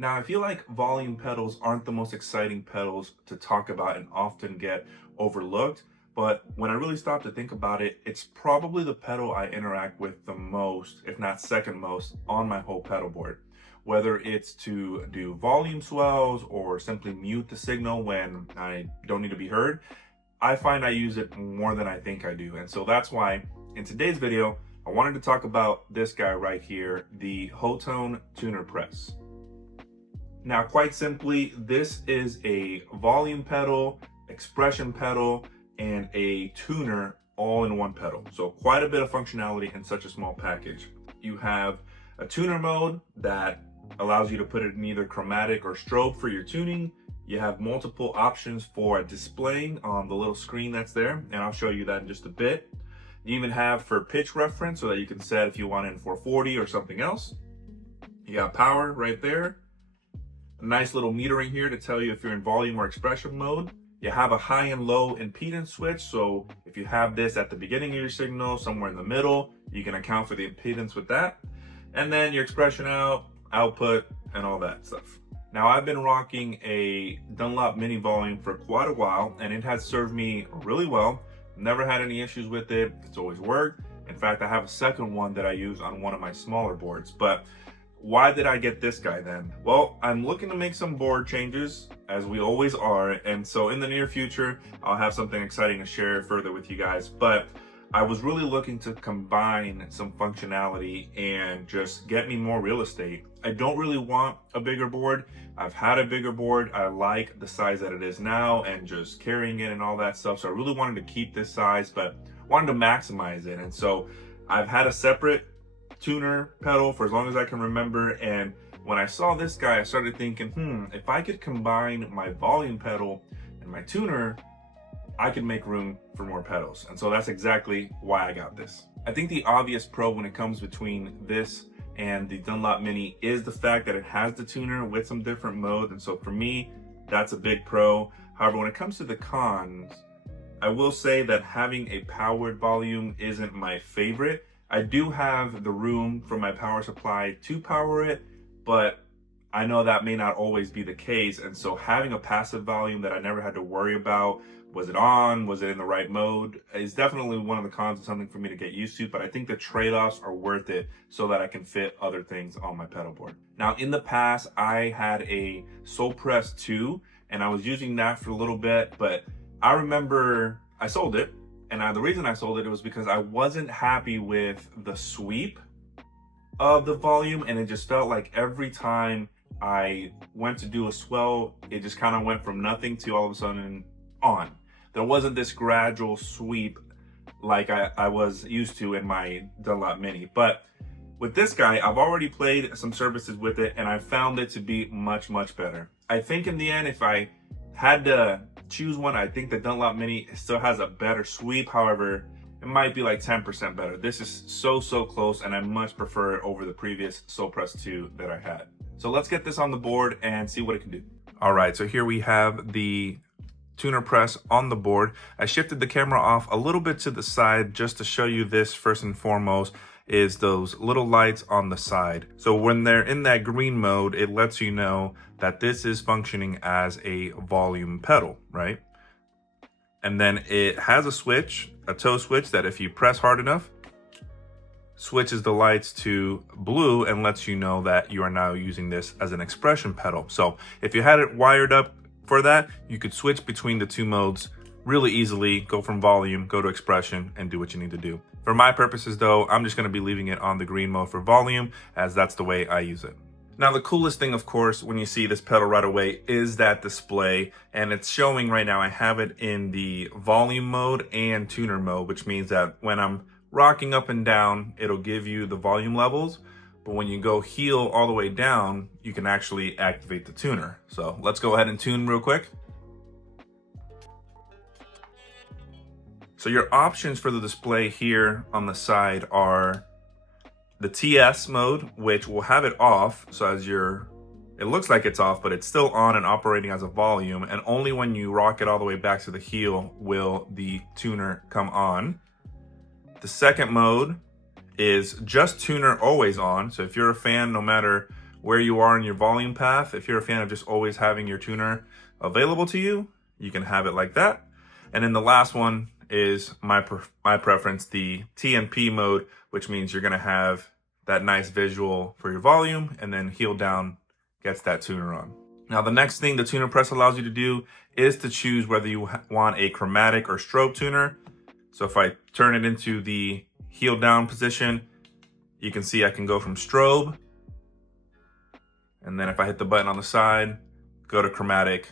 Now, I feel like volume pedals aren't the most exciting pedals to talk about and often get overlooked. But when I really stop to think about it, it's probably the pedal I interact with the most, if not second most, on my whole pedal board. Whether it's to do volume swells or simply mute the signal when I don't need to be heard, I find I use it more than I think I do. And so that's why in today's video, I wanted to talk about this guy right here, the Hotone Tuner Press. Now, quite simply, this is a volume pedal, expression pedal, and a tuner all in one pedal. So quite a bit of functionality in such a small package. You have a tuner mode that allows you to put it in either chromatic or strobe for your tuning. You have multiple options for displaying on the little screen that's there, and I'll show you that in just a bit. You even have for pitch reference so that you can set if you want it in 440 or something else. You got power right there. A nice little metering here to tell you if you're in volume or expression mode. You have a high and low impedance switch, so if you have this at the beginning of your signal, somewhere in the middle, you can account for the impedance with that. And then your expression output, and all that stuff. Now, I've been rocking a Dunlop Mini volume for quite a while, and it has served me really well. Never had any issues with it. It's always worked. In fact, I have a second one that I use on one of my smaller boards. But why did I get this guy then? Well, I'm looking to make some board changes, as we always are. And so in the near future, I'll have something exciting to share further with you guys. But I was really looking to combine some functionality and just get me more real estate. I don't really want a bigger board. I've had a bigger board. I like the size that it is now and just carrying it and all that stuff. So I really wanted to keep this size, but wanted to maximize it. And so I've had a separate tuner pedal for as long as I can remember. And when I saw this guy, I started thinking, if I could combine my volume pedal and my tuner, I could make room for more pedals. And so that's exactly why I got this. I think the obvious pro when it comes between this and the Dunlop Mini is the fact that it has the tuner with some different modes. And so for me, that's a big pro. However, when it comes to the cons, I will say that having a powered volume isn't my favorite. I do have the room for my power supply to power it, but I know that may not always be the case. And so having a passive volume that I never had to worry about, was it on, was it in the right mode, is definitely one of the cons of something for me to get used to, but I think the trade-offs are worth it so that I can fit other things on my pedal board. Now, in the past, I had a Soul Press 2, and I was using that for a little bit, but I remember I sold it. And the reason I sold it was because I wasn't happy with the sweep of the volume, and it just felt like every time I went to do a swell, it just kind of went from nothing to all of a sudden on. There wasn't this gradual sweep like I was used to in my Dunlop Mini. But with this guy, I've already played some services with it, and I found it to be much, much better. I think in the end, if I had to choose one, I think the Dunlop Mini still has a better sweep. However, it might be like 10% better. This is so close, and I much prefer it over the previous Soul Press 2 that I had. So let's get this on the board and see what it can do. All right, so here we have the tuner press on the board. I shifted the camera off a little bit to the side just to show you this. First and foremost is those little lights on the side. So when they're in that green mode, it lets you know that this is functioning as a volume pedal, right? And then it has a switch, a toe switch, that if you press hard enough, switches the lights to blue and lets you know that you are now using this as an expression pedal. So if you had it wired up for that, you could switch between the two modes really easily, go from volume, go to expression, and do what you need to do. For my purposes though, I'm just gonna be leaving it on the green mode for volume, as that's the way I use it. Now, the coolest thing, of course, when you see this pedal right away is that display, and it's showing right now I have it in the volume mode and tuner mode, which means that when I'm rocking up and down, it'll give you the volume levels, but when you go heel all the way down, you can actually activate the tuner. So let's go ahead and tune real quick. So your options for the display here on the side are the TS mode, which will have it off. So as it looks like it's off, but it's still on and operating as a volume. And only when you rock it all the way back to the heel will the tuner come on. The second mode is just tuner always on. So if you're a fan, no matter where you are in your volume path. If you're a fan of just always having your tuner available to you, you can have it like that. And then the last one is my preference, the TNP mode, which means you're gonna have that nice visual for your volume, and then heel down gets that tuner on. Now, the next thing the tuner press allows you to do is to choose whether you want a chromatic or strobe tuner. So if I turn it into the heel down position, you can see I can go from strobe. And then if I hit the button on the side, go to chromatic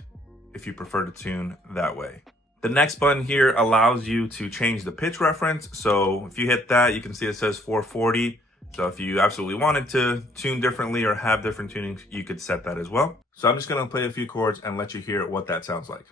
if you prefer to tune that way. The next button here allows you to change the pitch reference. So if you hit that, you can see it says 440. So if you absolutely wanted to tune differently or have different tunings, you could set that as well. So I'm just gonna play a few chords and let you hear what that sounds like.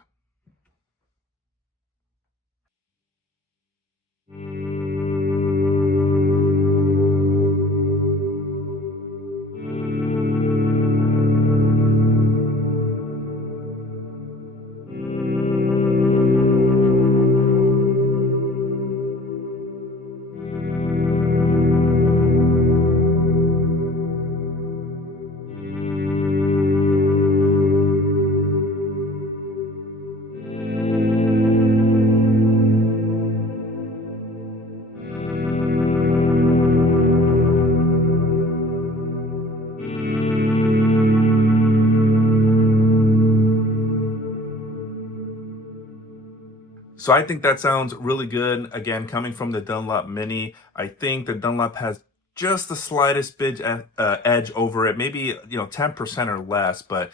So I think that sounds really good. Again, coming from the Dunlop Mini, I think the Dunlop has just the slightest bit edge over it, maybe 10% or less, but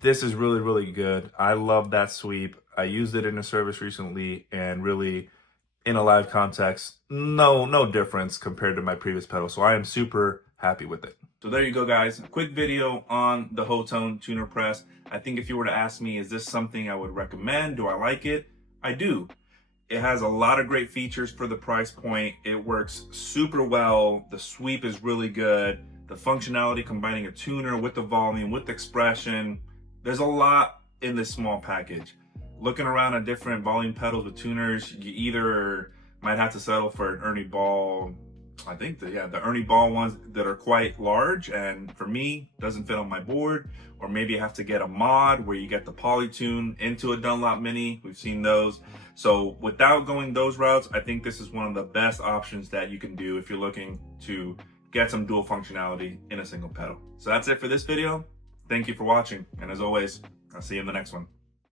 this is really, really good. I love that sweep. I used it in a service recently, and really in a live context, no difference compared to my previous pedal. So I am super happy with it. So there you go, guys. A quick video on the Hotone Tuner Press. I think if you were to ask me, is this something I would recommend? Do I like it? I do. It has a lot of great features for the price point. It works super well. The sweep is really good. The functionality, combining a tuner with the volume, with the expression. There's a lot in this small package. Looking around at different volume pedals with tuners, you either might have to settle for an Ernie Ball. I think the Ernie Ball ones that are quite large, and for me, doesn't fit on my board. Or maybe you have to get a mod where you get the Polytune into a Dunlop Mini. We've seen those. So without going those routes, I think this is one of the best options that you can do if you're looking to get some dual functionality in a single pedal. So that's it for this video. Thank you for watching. And as always, I'll see you in the next one.